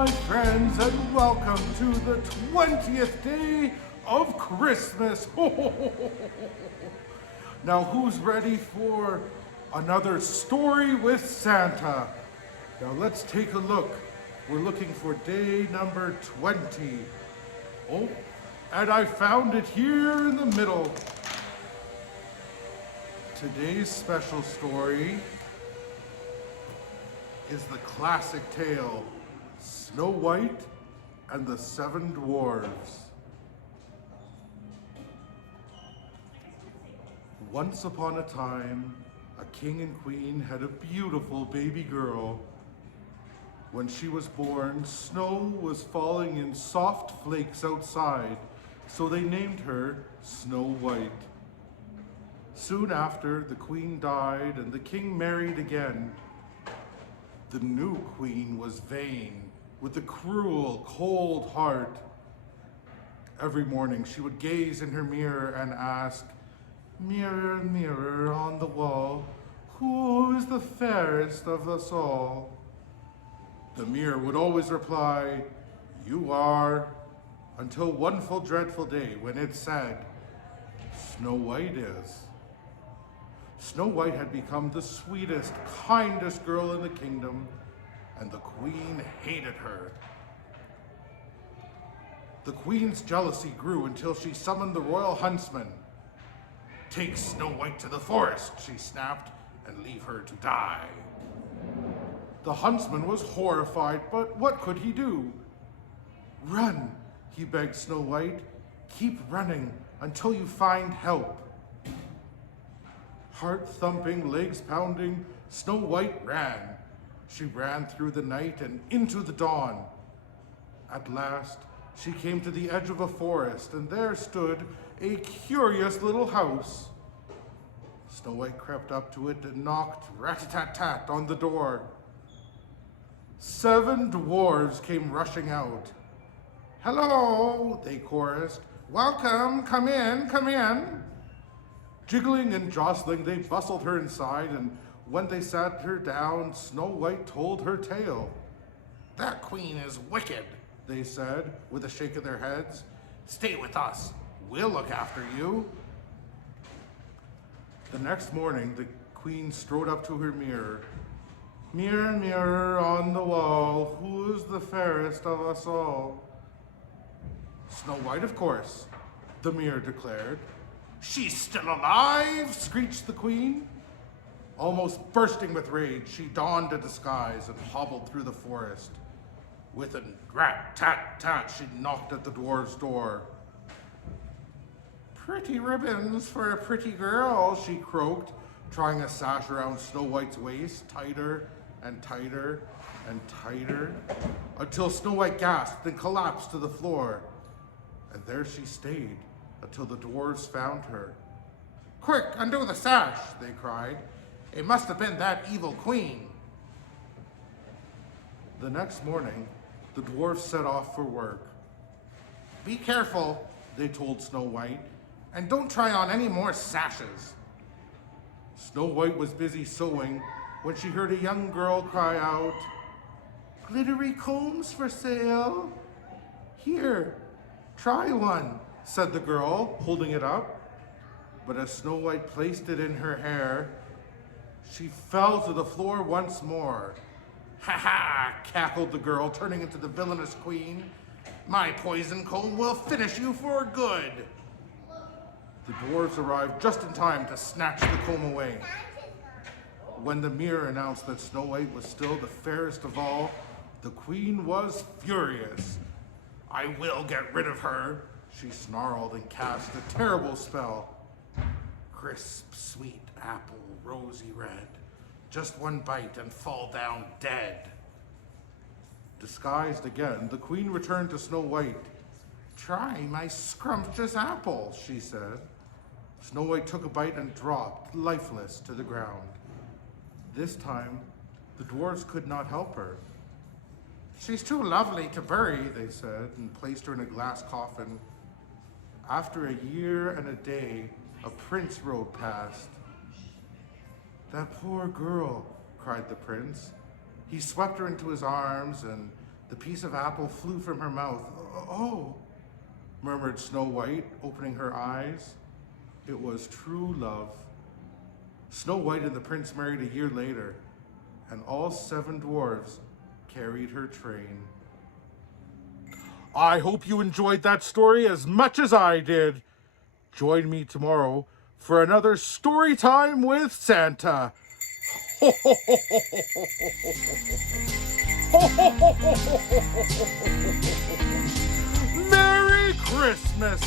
my friends, and welcome to the 20th day of Christmas. Now, who's ready for another story with Santa? Now, let's take a look. We're looking for day number 20. Oh, and I found it here in the middle. Today's special story is the classic tale, Snow White and the Seven Dwarves. Once upon a time, a king and queen had a beautiful baby girl. When she was born, snow was falling in soft flakes outside, so they named her Snow White. Soon after, the queen died and the king married again. The new queen was vain, with a cruel, cold heart. Every morning she would gaze in her mirror and ask, "Mirror, mirror on the wall, who is the fairest of us all?" The mirror would always reply, "You are," until one full dreadful day when it said, "Snow White is." Snow White had become the sweetest, kindest girl in the kingdom, and the queen hated her. The queen's jealousy grew until she summoned the royal huntsman. "Take Snow White to the forest," she snapped, "and leave her to die." The huntsman was horrified, but what could he do? "Run," he begged Snow White. "Keep running until you find help." Heart thumping, legs pounding, Snow White ran. She ran through the night and into the dawn. At last, she came to the edge of a forest, and there stood a curious little house. Snow White crept up to it and knocked rat-a-tat-tat on the door. 7 dwarves came rushing out. "Hello," they chorused. "Welcome, come in, come in." Jiggling and jostling, they bustled her inside, and when they sat her down, Snow White told her tale. "That queen is wicked," they said, with a shake of their heads. "Stay with us. We'll look after you." The next morning, the queen strode up to her mirror. "Mirror, mirror on the wall, who is the fairest of us all?" "Snow White, of course," the mirror declared. "She's still alive!" screeched the queen. Almost bursting with rage, she donned a disguise and hobbled through the forest. With a rat-tat-tat, she knocked at the dwarf's door. "Pretty ribbons for a pretty girl," she croaked, trying a sash around Snow White's waist, tighter and tighter and tighter, until Snow White gasped and collapsed to the floor. And there she stayed until the dwarves found her. "Quick, undo the sash," they cried. "It must have been that evil queen." The next morning, the dwarves set off for work. "Be careful," they told Snow White, "and don't try on any more sashes." Snow White was busy sewing when she heard a young girl cry out, "Glittery combs for sale." "Here, try one," said the girl, holding it up. But as Snow White placed it in her hair, she fell to the floor once more. "Ha ha!" cackled the girl, turning into the villainous queen. "My poison comb will finish you for good." The dwarves arrived just in time to snatch the comb away. When the mirror announced that Snow White was still the fairest of all, the queen was furious. "I will get rid of her," she snarled and cast a terrible spell. "Crisp, sweet apple, rosy red. Just one bite and fall down dead." Disguised again, the queen returned to Snow White. "Try my scrumptious apple," she said. Snow White took a bite and dropped, lifeless, to the ground. This time, the dwarves could not help her. "She's too lovely to bury," they said, and placed her in a glass coffin. After a year and a day, a prince rode past. "That poor girl," cried the prince. He swept her into his arms and The piece of apple flew from her mouth. Oh, murmured Snow White, opening her eyes. It was true love. Snow White and the prince married a year later, and all 7 dwarves carried her train. I hope you enjoyed that story as much as I did. Join me tomorrow for another story time with Santa. Merry Christmas!